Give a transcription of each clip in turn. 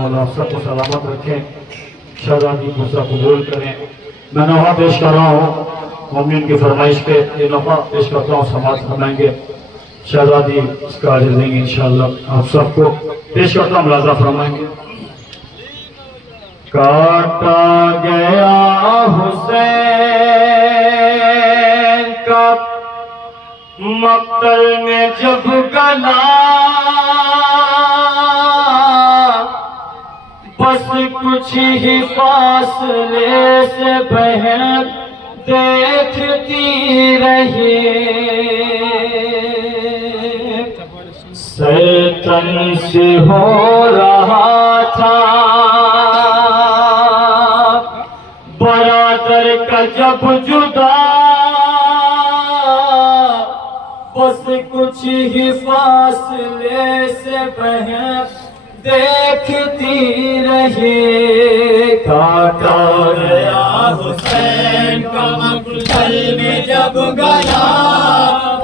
مولا سب کو سلامت رکھیں، شہزادی کو سب قبول کریں۔ میں نوحہ پیش کر رہا ہوں مومن کی فرمائش پہ، یہ نوحہ پیش کرتا ہوں، سماعت فرمائیں گے شہزادی اس کا اجر دیں گے انشاءاللہ۔ آپ سب کو پیش کرتا ہوں، ملاحظہ فرمائیں گے۔ کاٹا گیا حسین کا مقتل میں جب گلا، بس کچھ ہی فاصلے سے بہن دیکھتی رہی، سلطن سے ہو رہا تھا برادر کا جب جدا، بس کچھ ہی فاصلے سے بہن دیکھتی رہی۔ کاٹا گیا حسین کا مقتل میں جب گلا،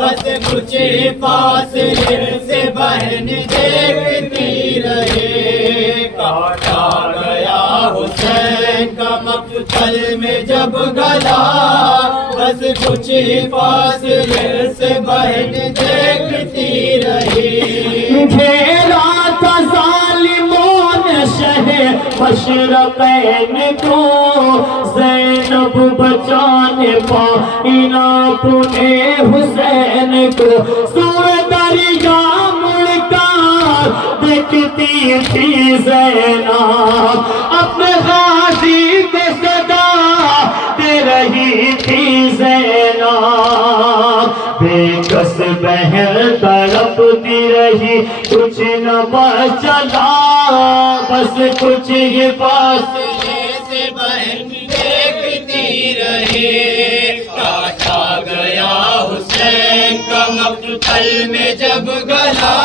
بس کچھ ہی فاصلے سے بہن دیکھتی رہی۔ کاٹا گیا حسین کا مقتل میں جب گلا، بس کچھ ہی فاصلے سے بہن دیکھتی رہی۔ گھیرا تھا ظالموں نے شہر مشرقین کو، زینب بچانے پائی نہ اپنے حسین کو، سوئے دریا مڑ کر دیکھتی تھی زینب، اپنے غازی کو صدا دے رہی تھی زینب، بے کس بہن تڑپتی رہی، کچھ نہ بچلا، بس کچھ ہی فاصلے سے بہن دیکھتی رہی۔ کاٹا گیا حسین کا مقتل میں جب گلا،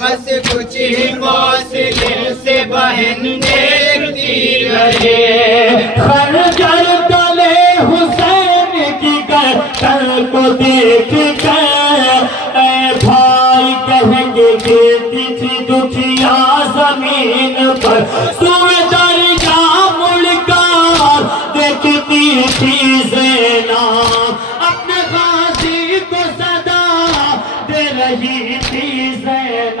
بس کچھ ہی فاصلے سے بہن دیکھتی رہی۔ خنجر تلے حسین کی گردن کو دیکھ کر اے بھائی کہہ کے گرتی تھی دکھیا زمین پر، سوئے دریا مڑ کر دیکھتی تھی زینب، اپنے غازی کو صدا دے رہی تھی زینب۔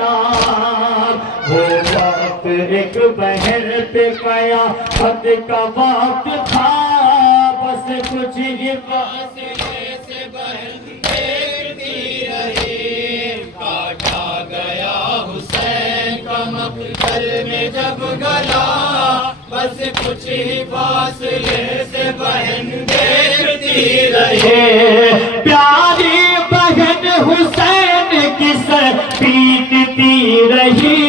وہ وقت ایک بہن پہ قیامت کا وقت تھا، بس کچھ ہی فاصلے سے بہن دیکھتی رہی۔ کاٹا گیا حسین کا مقتل میں جب گلا، بس کچھ ہی فاصلے سے بہن دیکھتی رہی۔ پیاری بہن حسین کی سر پیٹتی رہی،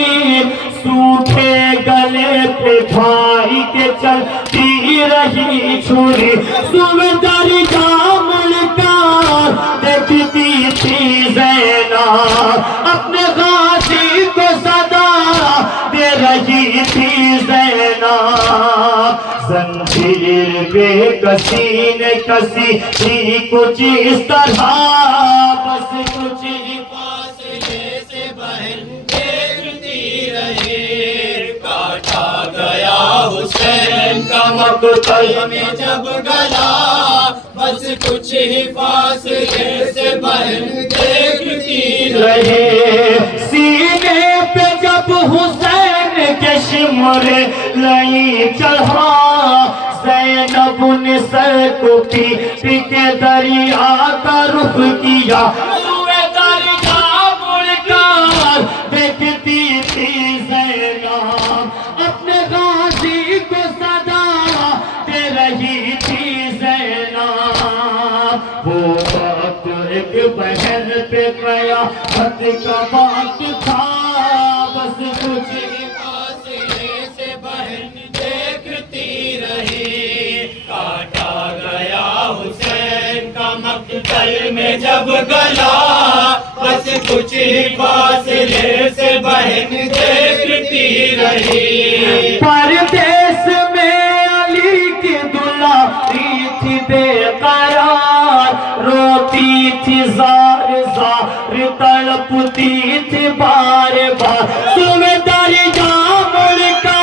سوکھے گلے پہ بھائی کے چلتی رہی چھری، سوئے دریا مڑ کر دیکھتی تھی زینب، اپنے غازی کو صدا دے رہی تھی زینب۔ زنجیر بے کسی نے کسی تھی کچھ اس طرح، بس کچھ ہی فاصلے سے بہن دیکھتی رہی۔ کاٹا گیا حسین کا مقتل میں جب گلا، بس کچھ ہی فاصلے سے بہن دیکھتی رہے، سینے پہ جب حسین کے شمرے لئی چڑھا، زینب نے سر کو پی کے دریا کا رخ کیا، سوئے دریا مڑ کر دیکھتی تھی زینب، اپنے غازی کو صدا دے رہی تھی زینب۔ وہ وقت ایک بہن پہ قیامت کا وقت تھا، بس کچھ ہی فاصلے سے بہن دیکھتی رہی۔ کاٹا گیا حسین کا مقتل میں جب گلا، بس کچھ ہی فاصلے سے بہن دیکھتی رہی۔ پردیس میں علی کی دلاری تھی بے قرار، روتی تھی زار زار تڑپتی تھی بار بار، سوئے دریا مڑ کر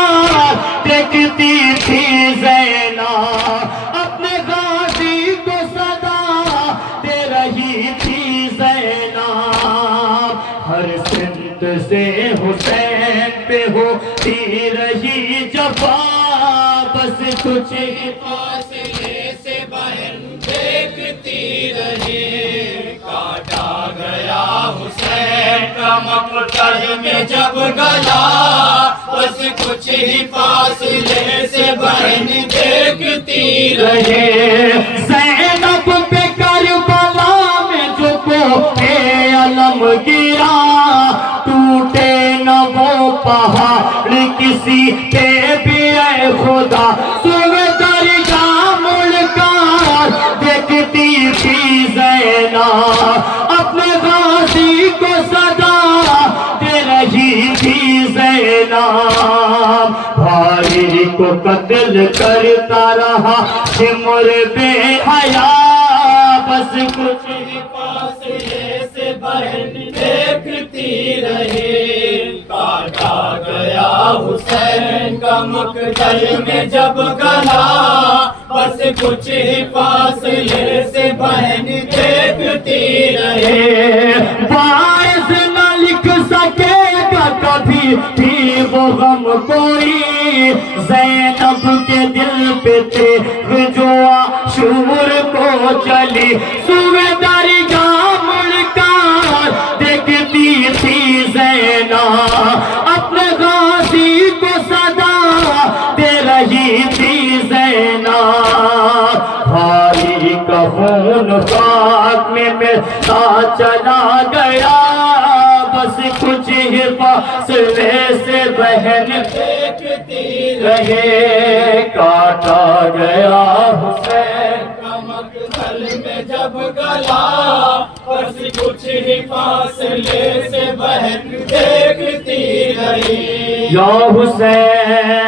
ہوتی رہی جفا بس کچھ فاصلے سے بہن دیکھتی رہی کاٹا گیا حسین کا مقتل میں جب گلا بس کچھ ہی فاصلے سے بہن دیکھتی رہی زینب پہ کربلا میں جو کوہ علم گرا ٹوٹے نہ وہ پہاڑ کسی پہ بھی اے خدا سوئے درگاہ ملکار دیکھتی تھی زینب اپنے غازی کو صدا دے رہی تھی زینب بھائی کو قتل کرتا رہا سمر بے حیا بس کچھ ہی فاصلے سے بہن دیکھتی رہی کاٹا گیا حسین کا مقتل میں جب گلا بس کچھ ہی فاصلے سے بہن دیکھتی رہی باعث نہ لکھ سکے گا کبھی بھی وہ غم کوئی زینب کے دل پہ تیغ جو عاشور کو چلی سوئے درگاہ ملکار دیکھتی تھی زینب اپنے غازی کو صدا دے رہی تھی زینب بھائی کا خون خاک میں ملتا چلا گیا بس کچھ ہی فاصلے سے بہن دیکھتی رہے کاٹا گیا حسین کا مقتل میں جب گلا بس کچھ ہی فاصلے سے بہن دیکھتی رہی یا حسین